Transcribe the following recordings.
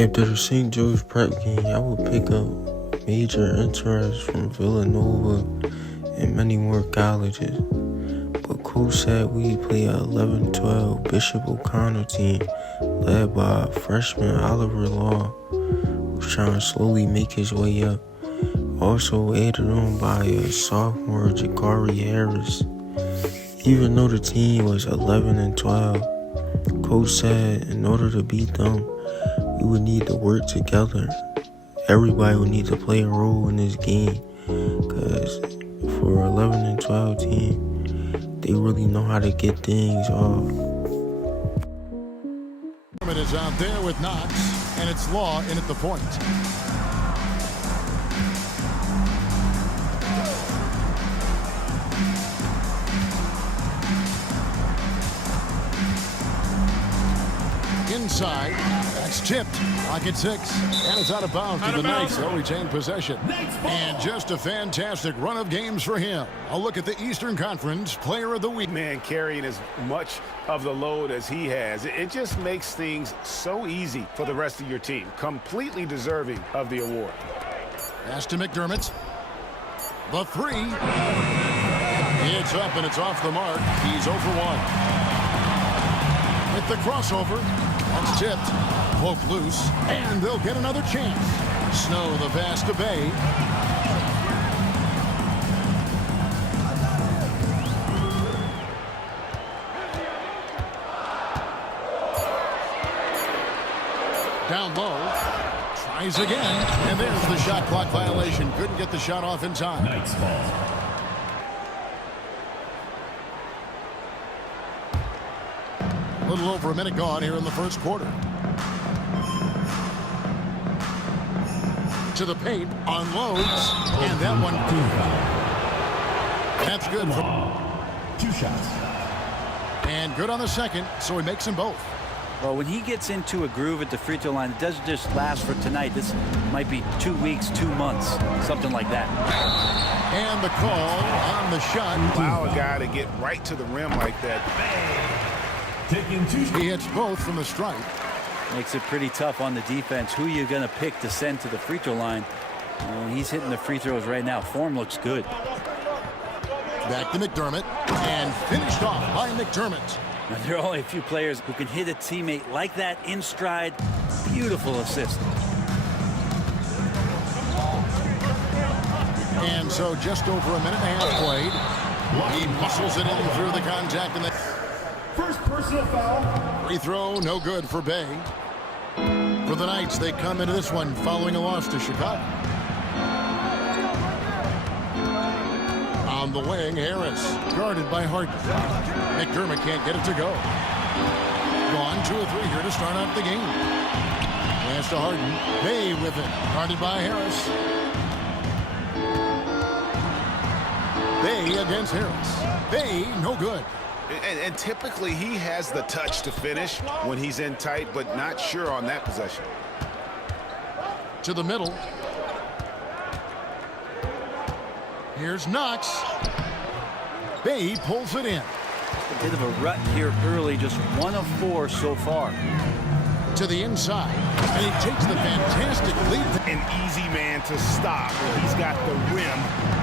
After the St. Joe's prep game, I would pick up major interest from Villanova and many more colleges. But coach said we play a 11-12 Bishop O'Connell team led by freshman Oliver Law, who's trying to slowly make his way up. Also added on by a sophomore Jakari Harris. Even though the team was 11-12, coach said in order to beat them, we would need to work together. Everybody would need to play a role in this game, because for 11-12 team, they really know how to get things off. Is out there with Knox, and it's Law in at the point. Inside, that's tipped. Clock at 6, and it's out of bounds to the Knights. They'll retain possession. And just a fantastic run of games for him. A look at the Eastern Conference Player of the Week. Man, carrying as much of the load as he has, it just makes things so easy for the rest of your team. Completely deserving of the award. Pass to McDermott. The three. It's up, and it's off the mark. He's 0 for 1. With the crossover. That's tipped. Poke loose. And they'll get another chance. Snow the pass to Bay. Down low. Tries again. And there's the shot clock violation. Couldn't get the shot off in time. Knights ball. A little over a minute gone here in the first quarter. To the paint, unloads, and that one. That's good. Two shots. And good on the second, so he makes them both. Well, when he gets into a groove at the free throw line, it doesn't just last for tonight. This might be 2 weeks, 2 months, something like that. And the call on the shot. Allow a guy to get right to the rim like that. Taking 2 shots. He hits both from the stripe. Makes it pretty tough on the defense. Who you going to pick to send to the free throw line? He's hitting the free throws right now. Form looks good. Back to McDermott, and finished off by McDermott. Now, there are only a few players who can hit a teammate like that in stride. Beautiful assist. And so just over a minute and a half played. He muscles it in through the contact, and First personal foul. free throw, no good for Bay. For the Knights, they come into this one following a loss to Chicago. On the wing, Harris, guarded by Harden. McDermott can't get it to go. Gone 2 or 3 here to start out the game. Pass to Harden. Bay with it, guarded by Harris. Bay against Harris. Bay, no good. And typically he has the touch to finish when he's in tight, but not sure on that possession. To the middle. Here's Knox. Bay pulls it in. A bit of a rut here early, just 1 of 4 so far. To the inside, and he takes the fantastic lead. An easy man to stop. He's got the rim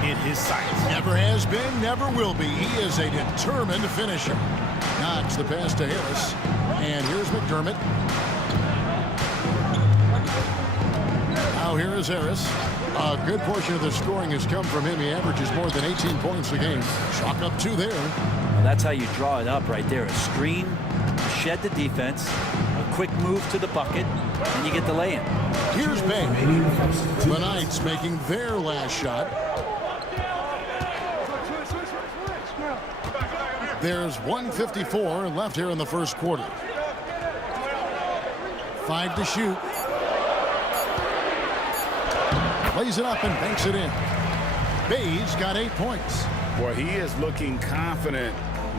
in his sights. Never has been, never will be. He is a determined finisher. Knox the pass to Harris, and here's McDermott. Now here is Harris. A good portion of the scoring has come from him. He averages more than 18 points a game. Chalk up 2 there. Well, that's how you draw it up right there. A screen, shed the defense, a quick move to the bucket, and you get the lay-in. Here's Bay. The Knights making their last shot. There's 1:54 left here in the first quarter. 5 to shoot. Plays it up and banks it in. Bay's got 8 points. Boy, he is looking confident.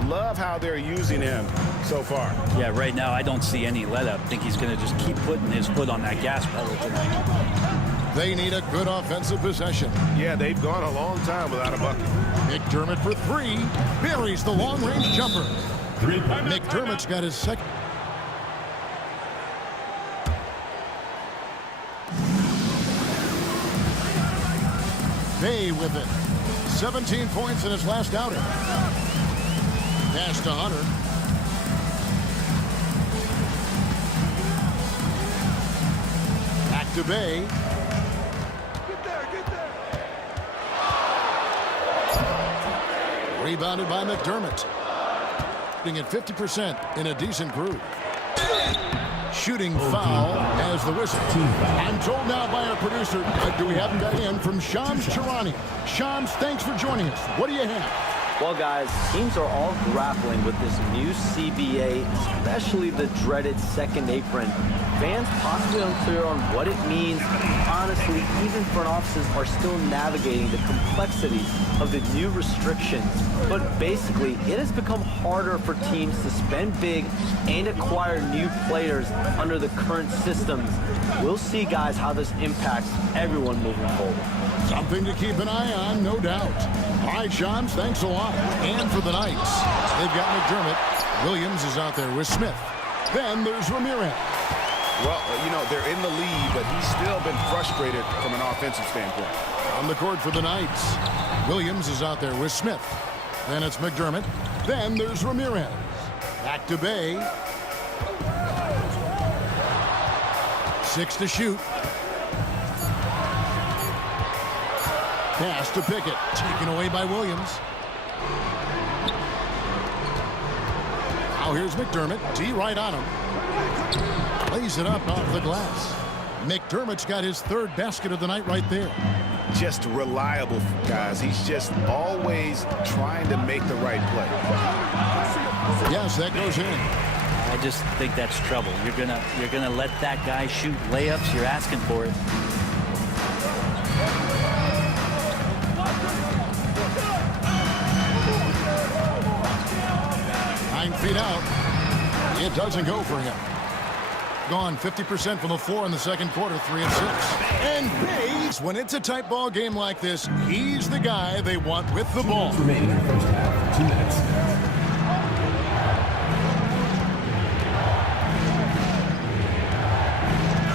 Love how they're using him so far. Yeah, right now I don't see any let-up. I think he's going to just keep putting his foot on that gas pedal tonight. They need a good offensive possession. Yeah, they've gone a long time without a bucket. McDermott for 3. Buries the long-range jumper. McDermott's got his second. Bay with it. 17 points in his last outing. Pass to Hunter. Back to Bay. Rebounded by McDermott. Shooting at 50% in a decent groove. Shooting foul as the whistle. I'm told now by our producer, do we have him back in from Shams Charania. Shams, thanks for joining us. What do you have? Well, guys, teams are all grappling with this new CBA, especially the dreaded second apron. Fans possibly unclear on what it means. Honestly, even front offices are still navigating the complexities of the new restrictions. But basically, it has become harder for teams to spend big and acquire new players under the current systems. We'll see, guys, how this impacts everyone moving forward. Something to keep an eye on, no doubt. All right, Shams, thanks a lot. And for the Knights, they've got McDermott. Williams is out there with Smith. Then there's Ramirez. Well, you know, they're in the lead, but he's still been frustrated from an offensive standpoint. On the court for the Knights, Williams is out there with Smith. Then it's McDermott. Then there's Ramirez. Back to Bay. 6 to shoot. Pass to Pickett. Taken away by Williams. Now here's McDermott. D right on him. Lays it up off the glass. McDermott's got his third basket of the night right there. Just reliable, guys. He's just always trying to make the right play. Yes, that goes in. I just think that's trouble. You're gonna let that guy shoot layups. You're asking for it. Feet out. It doesn't go for him. Gone 50% from the floor in the second quarter, 3 of 6. And Bays, when it's a tight ball game like this, he's the guy they want with the ball. Remaining in the first half, 2 minutes.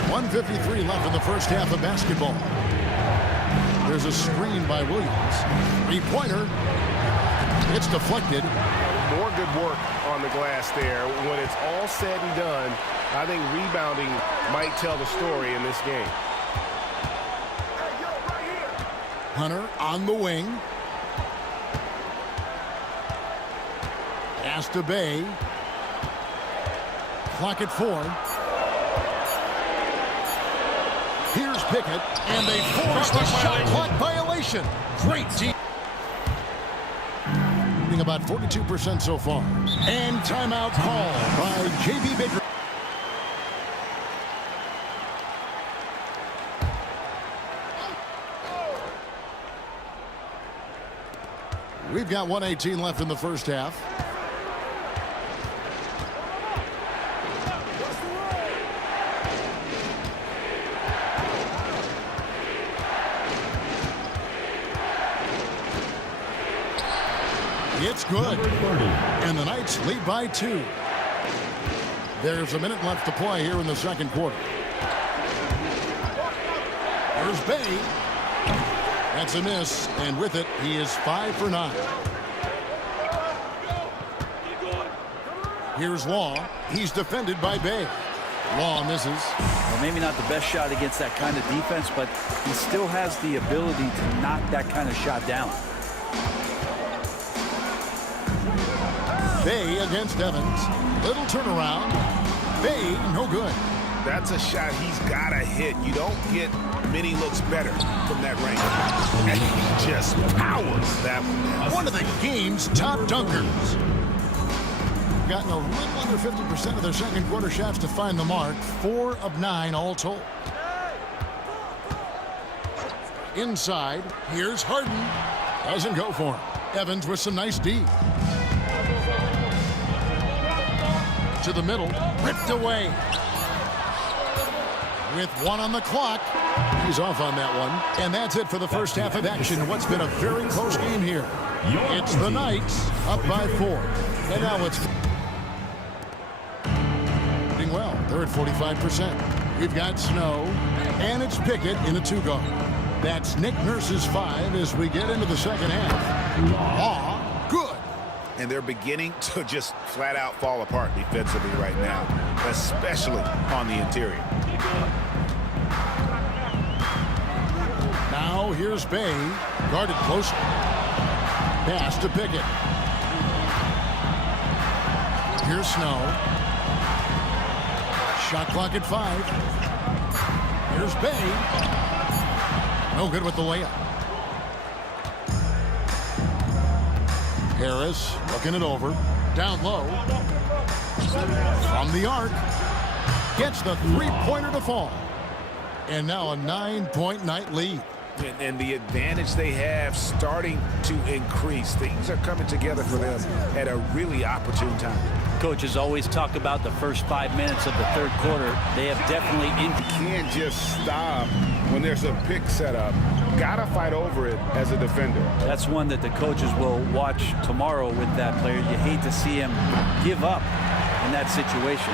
.153 left in the first half of basketball. There's a screen by Williams. 3-pointer. It's deflected. More good work on the glass there. When it's all said and done, I think rebounding might tell the story in this game. Hunter on the wing. Pass to Bay. Clock at 4. Here's Pickett, and they force the shot clock violation. Great team. About 42% so far. And timeout call by J.B. Baker. We've got 1:18 left in the first half. It's good. And the Knights lead by 2. There's a minute left to play here in the second quarter. There's Bay. That's a miss, and with it, he is 5 for 9. Here's Law. He's defended by Bay. Law misses. Well, maybe not the best shot against that kind of defense, but he still has the ability to knock that kind of shot down. Bay against Evans. Little turnaround. Bay, no good. That's a shot he's got to hit. You don't get many looks better from that range. And he just powers that one of the game's top dunkers. Gotten a little under 50% of their second quarter shots to find the mark. 4 of 9 all told. Inside, here's Harden. Doesn't go for him. Evans with some nice D. To the middle, ripped away. With 1 on the clock, he's off on that one. And that's it for the first half of action. What's been a very close game here. It's the Knights up by 4. And now it's doing well. They're at 45%. We've got Snow, and it's Pickett in a 2-guard. That's Nick Nurse's 5 as we get into the second half. Law, good. And they're beginning to just flat out fall apart defensively right now, especially on the interior. Now here's Bay, guarded closer. Pass to Pickett. Here's Snow. Shot clock at 5. Here's Bay. No good with the layup. Harris looking it over. Down low. From the arc. Gets the three-pointer to fall. And now a 9-point night lead. And the advantage they have starting to increase. Things are coming together for them at a really opportune time. Coaches always talk about the first 5 minutes of the third quarter. They have definitely You can't just stop when there's a pick set up. Gotta fight over it as a defender. That's one that the coaches will watch tomorrow with that player. You hate to see him give up in that situation.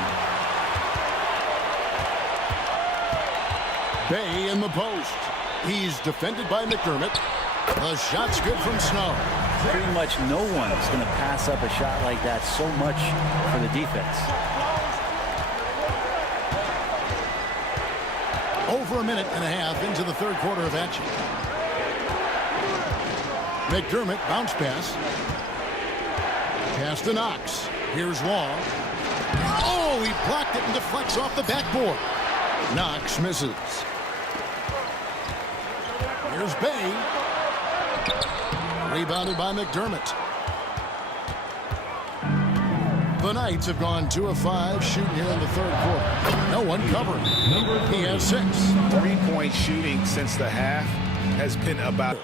Bay in the post. He's defended by McDermott. The shot's good from Snow. Pretty much no one is going to pass up a shot like that so much for the defense. Over a minute and a half into the third quarter of action. McDermott bounce pass. Pass to Knox. Here's Long. Oh, he blocked it and deflects off the backboard. Knox misses. Here's Bay. Rebounded by McDermott. The Knights have gone 2 of 5 shooting here in the third quarter. No one covering. He has 6. 3-point shooting since the half has been about.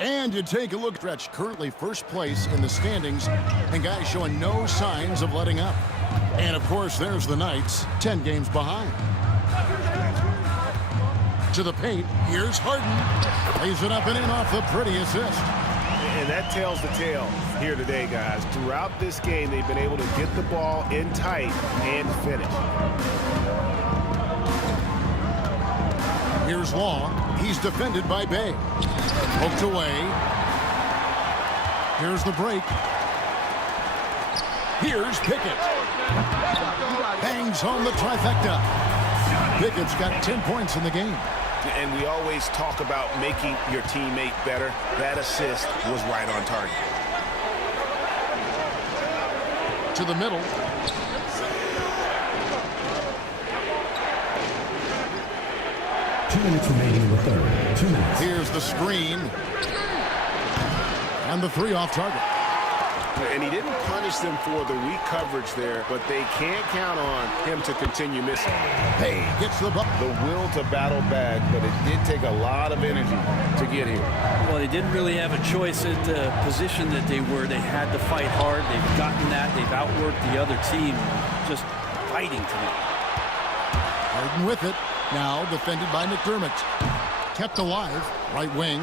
And you take a look at Stretch, currently first place in the standings, and guys showing no signs of letting up. And of course, there's the Knights, 10 games behind. To the paint, here's Harden. Lays it up and in off the pretty assist. And that tells the tale here today, guys. Throughout this game, they've been able to get the ball in tight and finish. Here's Long. He's defended by Bay. Poked away. Here's the break. Here's Pickett. Bangs home the trifecta. Pickett's got 10 points in the game. And we always talk about making your teammate better. That assist was right on target. To the middle. Two minutes remaining in the third. 2 minutes. Here's the screen. And the 3 off target. And he didn't punish them for the weak coverage there, but they can't count on him to continue missing. Bay gets the buck. The will to battle back, but it did take a lot of energy to get here. Well, they didn't really have a choice at the position that they were. They had to fight hard. They've gotten that. They've outworked the other team. Just fighting tonight. Harden with it. Now defended by McDermott. Kept alive. Right wing.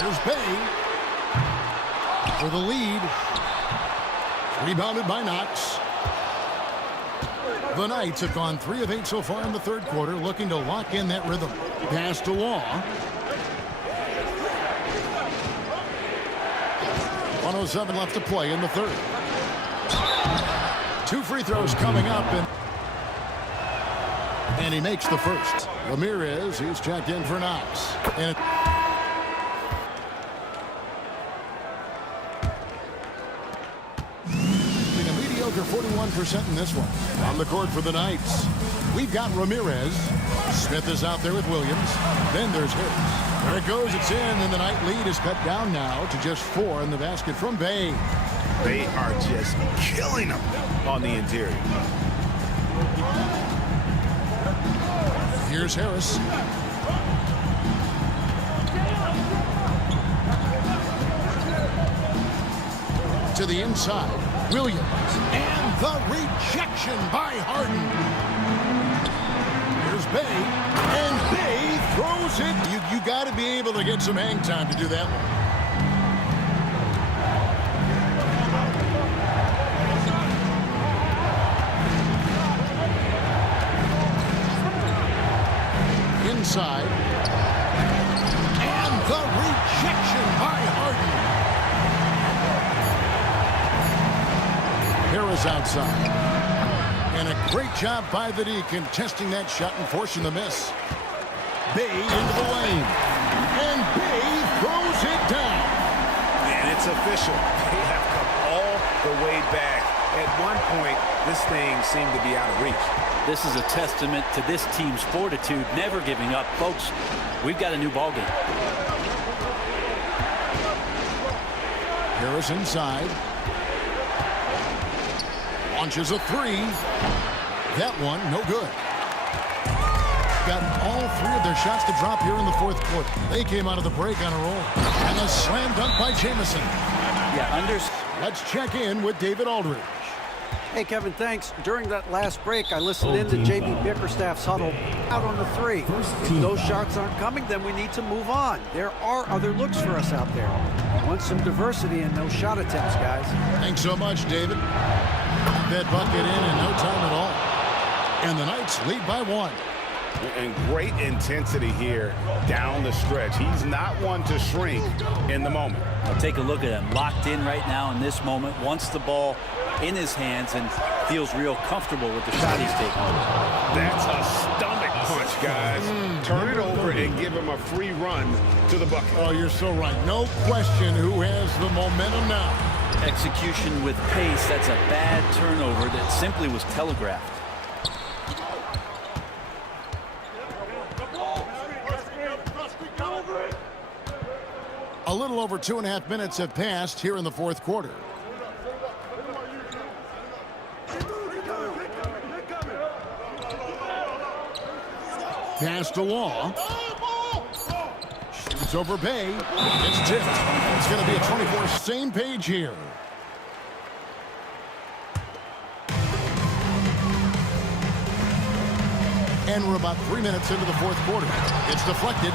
Here's Bay. For the lead. Rebounded by Knox. The Knights have gone 3 of 8 so far in the third quarter, looking to lock in that rhythm. Pass to Law. 1:07 left to play in the third. 2 free throws coming up, and he makes the first. Ramirez, he's checked in for Knox. And a mediocre 41% in this one. On the court for the Knights, we've got Ramirez. Smith is out there with Williams. Then there's Harris. There it goes, it's in, and the Knight lead is cut down now to just 4 in the basket from Bay. They are just killing them on the interior. Here's Harris. To the inside, Williams. And the rejection by Harden. Here's Bay. And Bay throws it. You got to be able to get some hang time to do that one. Inside. The rejection by Harden. Harris outside. And a great job by the D contesting that shot and forcing the miss. Bay into the lane. And Bay throws it down. And it's official. They have come all the way back. At one point, this thing seemed to be out of reach. This is a testament to this team's fortitude, never giving up. Folks, we've got a new ballgame. Harris inside. Launches a three. That one, no good. Got all three of their shots to drop here in the fourth quarter. They came out of the break on a roll. And a slam dunk by Jamison. Let's check in with David Aldridge. Hey, Kevin, thanks. During that last break, I listened in to J.B. Bickerstaff's huddle out on the three. If those shots aren't coming, then we need to move on. There are other looks for us out there. We want some diversity and no shot attempts, guys. Thanks so much, David. That bucket in no time at all. And the Knights lead by 1. And great intensity here down the stretch. He's not one to shrink in the moment. Now take a look at him, locked in right now in this moment, wants the ball in his hands and feels real comfortable with the shot he's taking. That's a stomach punch, guys. Turn it over and give him a free run to the bucket. Oh, you're so right. No question who has the momentum now. Execution with pace, that's a bad turnover that simply was telegraphed. A little over 2.5 minutes have passed here in the fourth quarter. Pass to Law. Shoots over Bay. It's tipped. It's going to be a 24. Same page here. And we're about 3 minutes into the fourth quarter. It's deflected.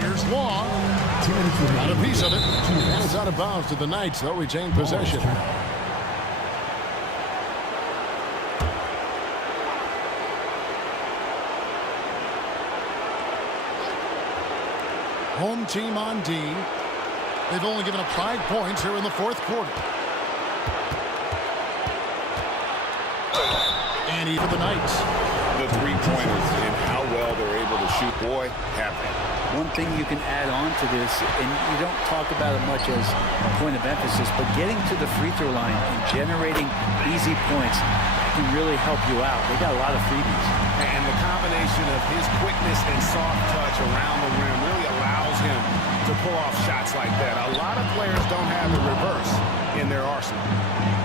Here's Law. Got a piece of it. And it's out of bounds to the Knights. They'll retain possession. Home team on D. They've only given up 5 points here in the fourth quarter. And even the Knights. The three-pointers and how well they're able to shoot. Boy, have they. One thing you can add on to this, and you don't talk about it much as a point of emphasis, but getting to the free throw line and generating easy points can really help you out. They got a lot of freebies. And the combination of his quickness and soft touch around the rim really allows him to pull off shots like that. A lot of players don't have the reverse in their arsenal.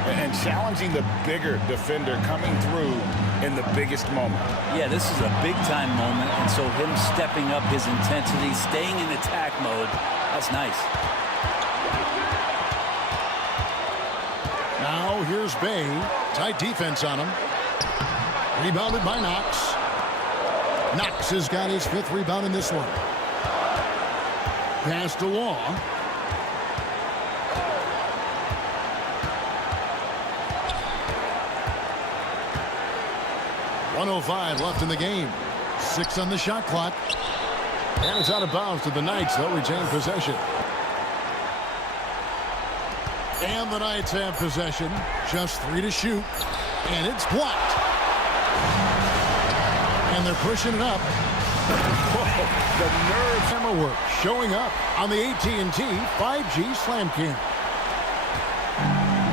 And challenging the bigger defender coming through in the biggest moment. Yeah, this is a big-time moment, and so him stepping up his intensity, staying in attack mode, that's nice. Now here's Bay. Tight defense on him. Rebounded by Knox. Knox has got his 5th rebound in this one. Pass to Law. .105 left in the game. 6 on the shot clock. And it's out of bounds to the Knights. They'll retain possession. And the Knights have possession. Just 3 to shoot. And it's blocked. And they're pushing it up. The nerve hammer work showing up on the AT&T 5G Slam Cam.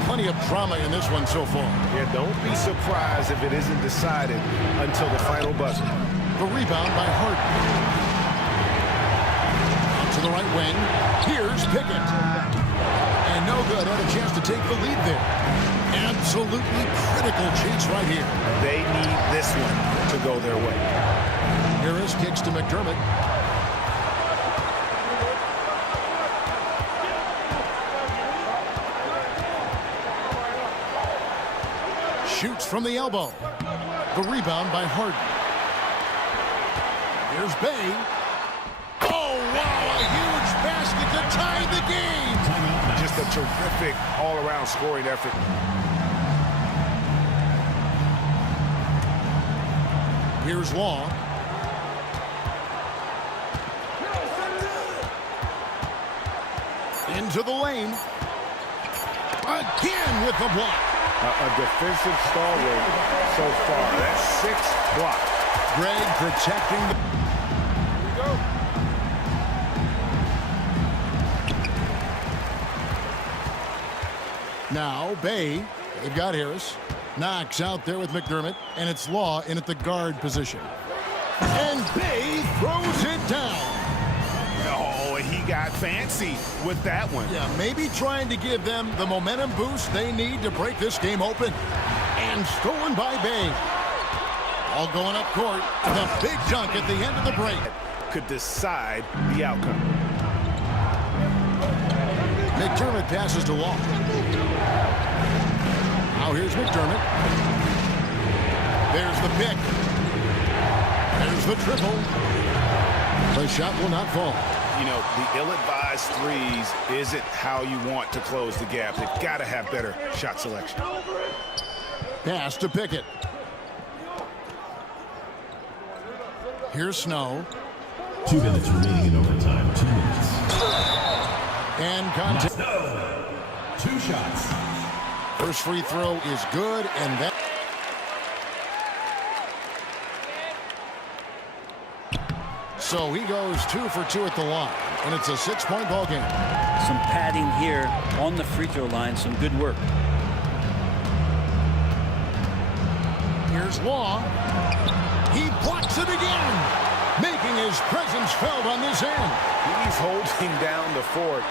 Plenty of drama in this one so far. Yeah, don't be surprised if it isn't decided until the final buzzer. The rebound by Harden. Out to the right wing. Here's Pickett. And no good. Had a chance to take the lead there. Absolutely critical chance right here. They need this one to go their way. Harris kicks to McDermott. Shoots from the elbow. The rebound by Harden. Here's Bay. Oh, wow, a huge basket to tie the game. Just a terrific all-around scoring effort. Here's Law. Into the lane. Again with the block. A defensive stalwart so far. That's 6 blocks. Greg protecting the... Here we go. Now, Bay, they've got Harris. Knox out there with McDermott, and it's Law in at the guard position. And Bay throws it down. Oh, he got fancy with that one. Yeah, maybe trying to give them the momentum boost they need to break this game open. And stolen by Bay. All going up court. The big dunk at the end of the break. Could decide the outcome. McDermott passes to Law. Now here's McDermott. There's the pick. There's the triple. The shot will not fall. You know, the ill-advised threes isn't how you want to close the gap. They've got to have better shot selection. Pass to Pickett. Here's Snow. 2 minutes remaining in overtime. 2 minutes. And contact. 2 shots. First free throw is good, and that. So he goes 2 for 2 at the line, and it's a 6-point ball game. Some padding here on the free throw line. Some good work. Here's Law. He blocks it again, making his presence felt on this end. He's holding down the fort,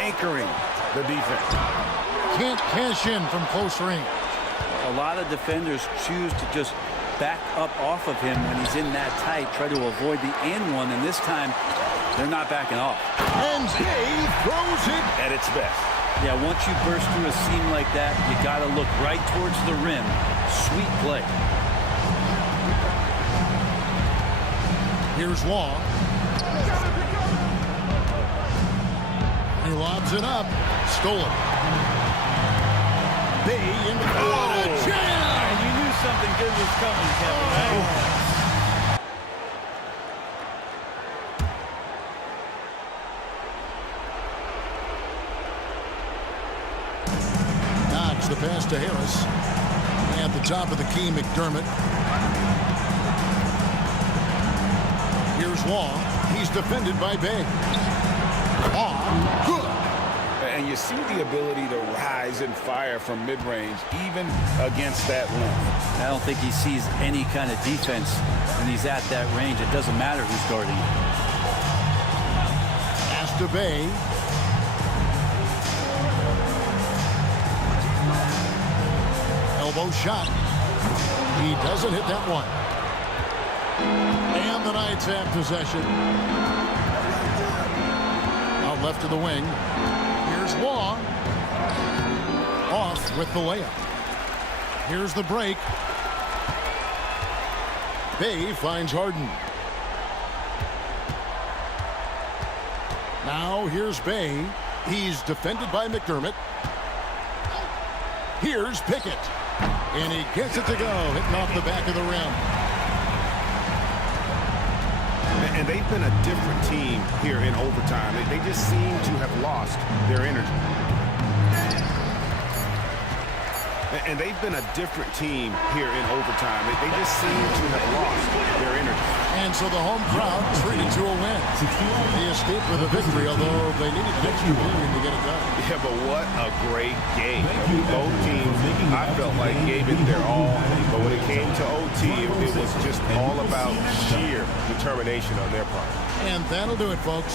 anchoring the defense. Can't cash in from close range. A lot of defenders choose to just back up off of him when he's in that tight, try to avoid the and one, and this time they're not backing off. And Bay throws it At its best. Yeah, once you burst through a seam like that, you got to look right towards the rim. Sweet play. Here's Law. He lobs it up. Stolen. Bay in the jam! You knew something good was coming, Kevin, right? Knox the pass to Harris. At the top of the key, McDermott. Here's Law. He's defended by Bay. Law, good. And you see the ability to rise and fire from mid-range, even against that length. I don't think he sees any kind of defense when he's at that range. It doesn't matter who's guarding him. Pass to Bay. Elbow shot. He doesn't hit that one. And the Knights have possession. Out left to the wing. Here's Law. Off with the layup. Here's the break. Bay finds Harden. Now here's Bay. He's defended by McDermott. Here's Pickett. And he gets it to go, hitting off the back of the rim. And they've been a different team here in overtime. They just seem to have lost their energy. And they've been a different team here in overtime. They just seem to have lost their energy. And so the home crowd treated to a win. They escaped with a victory, although they needed an extra win to get it done. Yeah, but what a great game. Both teams, I felt like, gave it their all. But when it came to OT, it was just all about sheer determination on their part. And that'll do it, folks.